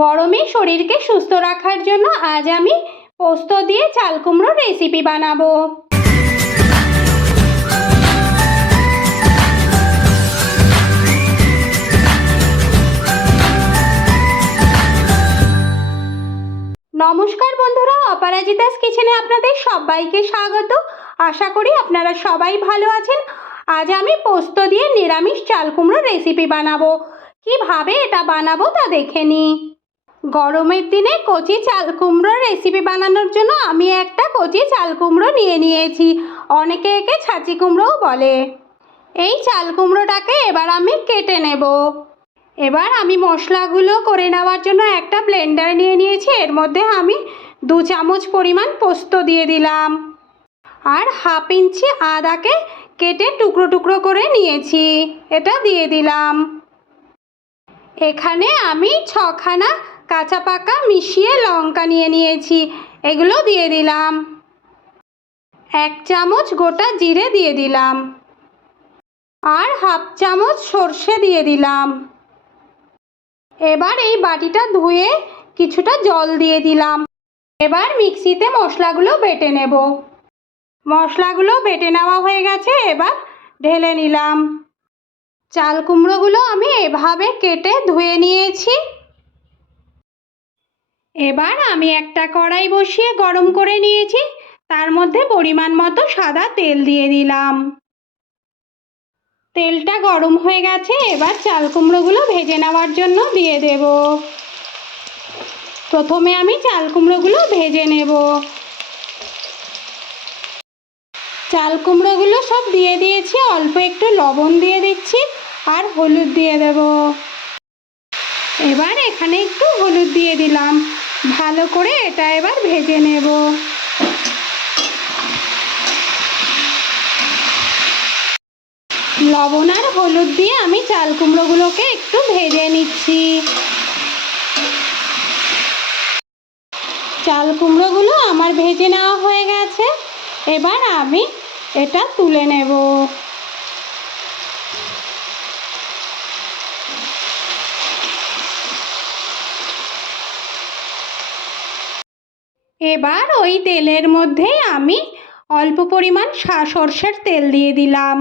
গরমে শরীরকে সুস্থ রাখার জন্য আজ আমি পোস্ত দিয়ে চাল কুমড়োর রেসিপি বানাবো। নমস্কার বন্ধুরা, অপরাজিতাস কিচেনে আপনাদের সবাইকে স্বাগত। আশা করি আপনারা সবাই ভালো আছেন। আজ আমি পোস্ত দিয়ে নিরামিষ চাল কুমড়োর রেসিপি বানাবো। কীভাবে এটা বানাবো তা দেখে নিই। গরমের দিনে কচি চাল কুমড়োর রেসিপি বানানোর জন্য আমি একটা কচি চাল কুমড়ো নিয়ে নিয়েছি। অনেকে একে ছাঁচি কুমড়োও বলে। এই চাল কুমড়োটাকে এবার আমি কেটে নেব। এবার আমি মশলাগুলো করে নেওয়ার জন্য একটা ব্লেন্ডার নিয়ে নিয়েছি। এর মধ্যে আমি দু চামচ পরিমাণ পোস্ত দিয়ে দিলাম। আর হাফ ইঞ্চি আদাকে কেটে টুকরো টুকরো করে নিয়েছি। এটা দিয়ে দিলাম। এখানে আমি ছখানা কাঁচা পাকা মিশিয়ে লঙ্কা নিয়ে নিয়েছি। এগুলো দিয়ে দিলাম। এক চামচ গোটা জিরে দিয়ে দিলাম। আর হাফ চামচ সর্ষে দিয়ে দিলাম। এবার এই বাটিটা ধুয়ে কিছুটা জল দিয়ে দিলাম। এবার মিক্সিতে মশলাগুলো বেটে নেব। মশলাগুলো বেটে নেওয়া হয়ে গেছে, এবার ঢেলে নিলাম। চাল কুমড়োগুলো আমি এভাবে কেটে ধুয়ে নিয়েছি। এবার আমি একটা কড়াই বসিয়ে গরম করে নিয়েছি। তার মধ্যে পরিমাণ মতো সাদা তেল দিয়ে দিলাম। তেলটা গরম হয়ে গেছে, এবার চাল কুমড়োগুলো ভেজে নেওয়ার জন্য দিয়ে দেব। প্রথমে আমি চাল কুমড়োগুলো ভেজে নেব। চাল কুমড়োগুলো সব দিয়ে দিয়েছি, অল্প একটু লবণ দিয়ে দিচ্ছি আর হলুদ দিয়ে দেব। এবার এখানে একটু হলুদ দিয়ে দিলাম। ভালো করে এটা এবার ভেজে নেব। লবণ আর হলুদ দিয়ে আমি চাল কুমড়োগুলোকে একটু ভেজে নিচ্ছি। চাল কুমড়োগুলো আমার ভেজে নেওয়া হয়ে গেছে। এবার আমি এটা তুলে নেব। এবার ওই তেলের মধ্যেই আমি অল্প পরিমাণ সর্ষের তেল দিয়ে দিলাম।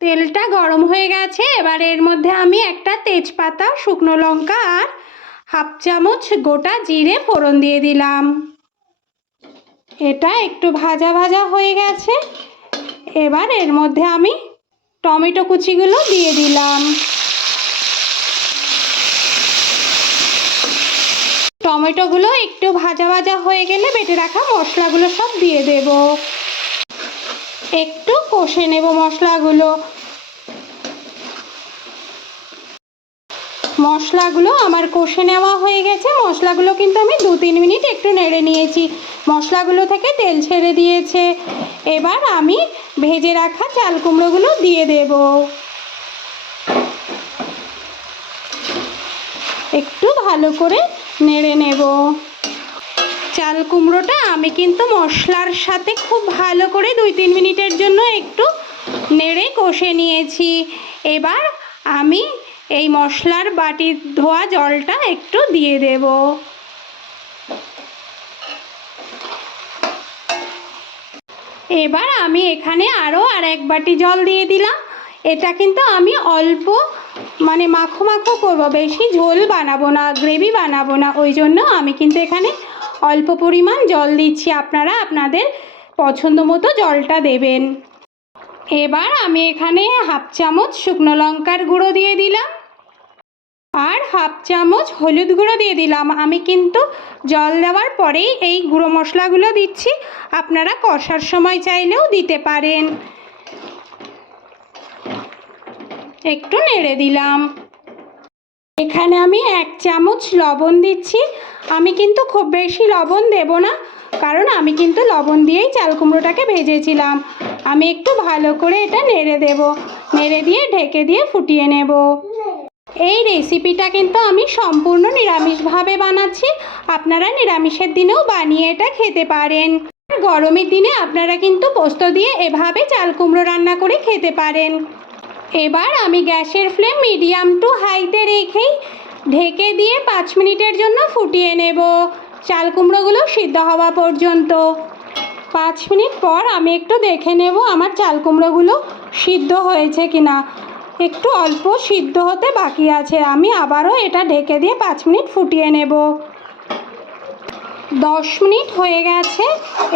তেলটা গরম হয়ে গেছে, এবার এর মধ্যে আমি একটা তেজপাতা, শুকনো লঙ্কা আর হাফ চামচ গোটা জিরে ফোড়ন দিয়ে দিলাম। এটা একটু ভাজা ভাজা হয়ে গেছে, এবার এর মধ্যে আমি টমেটো কুচিগুলো দিয়ে দিলাম। টমেটোগুলো একটু ভাজা ভাজা হয়ে গেলে বেটে রাখা মশলাগুলো সব দিয়ে দেব। একটু কষে নেব মশলাগুলো। মশলাগুলো আমার কষে নেওয়া হয়ে গেছে। মশলাগুলো কিন্তু আমি দু তিন মিনিট একটু নেড়ে নিয়েছি। মশলাগুলো থেকে তেল ছেড়ে দিয়েছে। এবার আমি ভেজে রাখা চাল কুমড়োগুলো দিয়ে দেব। একটু ভালো করে নেড়ে নেব। চাল কুমড়োটা আমি কিন্তু মশলার সাথে খুব ভালো করে দুই তিন মিনিটের জন্য একটু নেড়ে কষে নিয়েছি। এবার আমি এই মশলার বাটির ধোয়া জলটা একটু দিয়ে দেব। এবার আমি এখানে আরও আর এক বাটি জল দিয়ে দিলাম। এটা কিন্তু আমি অল্প মানে মাখো মাখো করব, বেশি ঝোল বানাবো না, গ্রেভি বানাবো না, ওই জন্য আমি কিন্তু এখানে অল্প পরিমাণ জল দিচ্ছি। আপনারা আপনাদের পছন্দ মতো জলটা দেবেন। এবার আমি এখানে হাফ চামচ শুকনো লঙ্কার গুঁড়ো দিয়ে দিলাম। আর হাফ চামচ হলুদ গুঁড়ো দিয়ে দিলাম। আমি কিন্তু জল দেওয়ার পরেই এই গুঁড়ো মশলাগুলো দিচ্ছি। আপনারা কষার সময় চাইলেও দিতে পারেন। একটু নেড়ে দিলাম। এখানে আমি এক চামচ লবণ দিচ্ছি। আমি কিন্তু খুব বেশি লবণ দেব না, কারণ আমি কিন্তু লবণ দিয়েই চাল কুমড়োটাকে ভেজেছিলাম। আমি একটু ভালো করে এটা নেড়ে দেব। নেড়ে দিয়ে ঢেকে দিয়ে ফুটিয়ে নেব। এই রেসিপিটা কিন্তু আমি সম্পূর্ণ নিরামিষভাবে বানাচ্ছি। আপনারা নিরামিষের দিনেও বানিয়ে এটা খেতে পারেন। গরমের দিনে আপনারা কিন্তু পোস্ত দিয়ে এভাবে চাল কুমড়ো রান্না করে খেতে পারেন। এবার আমি গ্যাসের ফ্লেম মিডিয়াম টু হাইতে রেখেই ঢেকে দিয়ে পাঁচ মিনিটের জন্য ফুটিয়ে নেব। চাল কুমড়োগুলো সিদ্ধ হওয়া পর্যন্ত। পাঁচ মিনিট পর আমি একটু দেখে নেব আমার চাল কুমড়োগুলো সিদ্ধ হয়েছে কিনা। একটু অল্প সিদ্ধ হতে বাকি আছে, আমি আবারও এটা ঢেকে দিয়ে পাঁচ মিনিট ফুটিয়ে নেব। দশ মিনিট হয়ে গেছে,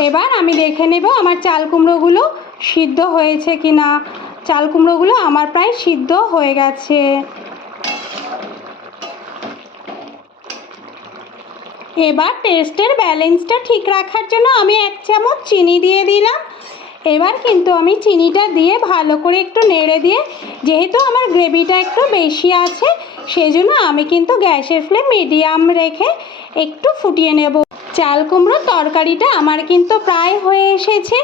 এবার আমি দেখে নেব আমার চাল কুমড়োগুলো সিদ্ধ হয়েছে কি না চাল কুমড়োগুলো আমার প্রায় সিদ্ধ হয়ে গেছে। এবার টেস্টের ব্যালেন্সটা ঠিক রাখার জন্য আমি এক চামচ চিনি দিয়ে দিলাম। এবার কিন্তু আমি চিনিটা দিয়ে ভালো করে একটু নেড়ে দিয়ে, যেহেতু আমার গ্রেভিটা একটু বেশি আছে সেই জন্য আমি কিন্তু গ্যাসের ফ্লেম মিডিয়াম রেখে একটু ফুটিয়ে নেব। চাল কুমড়োর তরকারিটা আমার কিন্তু প্রায় হয়ে এসেছে।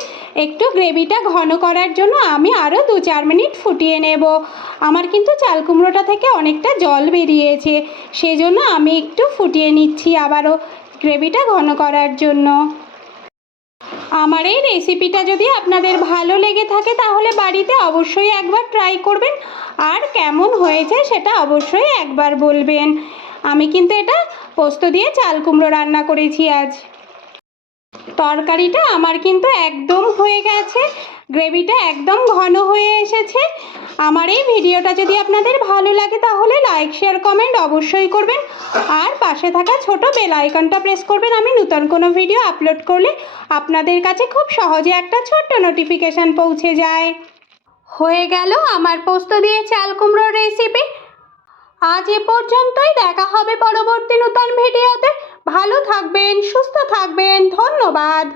একটু গ্রেভিটা ঘন করার জন্য আমি আরও দু চার মিনিট ফুটিয়ে নেব। আমার কিন্তু চাল কুমড়োটা থেকে অনেকটা জল বেরিয়েছে সেই জন্য আমি একটু ফুটিয়ে নিচ্ছি আবারও গ্রেভিটা ঘন করার জন্য। আমার এই রেসিপিটা যদি আপনাদের ভালো লেগে থাকে, তাহলে বাড়িতে অবশ্যই একবার ট্রাই করবেন। আর কেমন হয়েছে সেটা অবশ্যই একবার বলবেন। আমি কিন্তু এটা পোস্ত দিয়ে চাল কুমড়ো রান্না করেছি আজ। তরকারিটা আমার কিন্তু একদম হয়ে গেছে। গ্রেভিটা একদম ঘন হয়ে এসেছে। আমার এই ভিডিওটা যদি আপনাদের ভালো লাগে তাহলে লাইক শেয়ার কমেন্ট অবশ্যই করবেন। আর পাশে থাকা ছোট বেল আইকনটা প্রেস করবেন। আমি নতুন কোনো ভিডিও আপলোড করলে আপনাদের কাছে খুব সহজে একটা ছোট্ট নোটিফিকেশান পৌঁছে যায়। হয়ে গেল আমার পোস্ত দিয়ে চাল কুমড়োর রেসিপি আজ এ পর্যন্তই দেখা হবে পরবর্তী নতুন ভিডিওতে ভালো থাকবেন, সুস্থ থাকবেন। ধন্যবাদ।